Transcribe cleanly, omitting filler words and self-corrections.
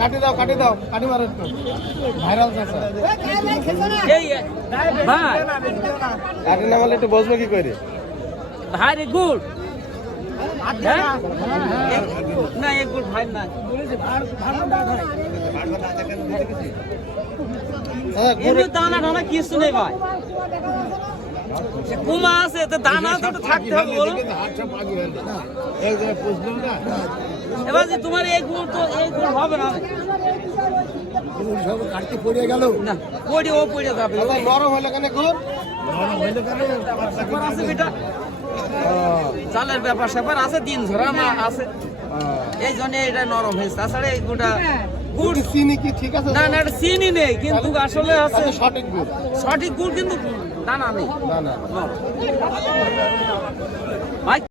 কাটি দাও কাটি মারো একটু ভাইরাল কাটি না বলে একটু বসবো কি করে ভাই গুড় না এক গুড় ভাই না দানা টানা কিছু নেই ভাই কুমা আছে তো দানা তো থাকতে হবে বলো এবার যে তোমার এই গুড় তো এই গুড় হবে না কাটতে পড়ে গেল না পড়ে ও পড়ে যাবে নরম হলে কেন গুড় নরম হইলে কেন আছে বেটা চালের ব্যাপার স্যাপার আছে দিন ধরা না আছে এই জন্য এটা নরম হয়েছে তাছাড়া এই গুড়টা গুড় চিনি কি ঠিক আছে না না এটা চিনি নেই কিন্তু আসলে আছে সঠিক গুড় সঠিক গুড় কিন্তু দানা নেই না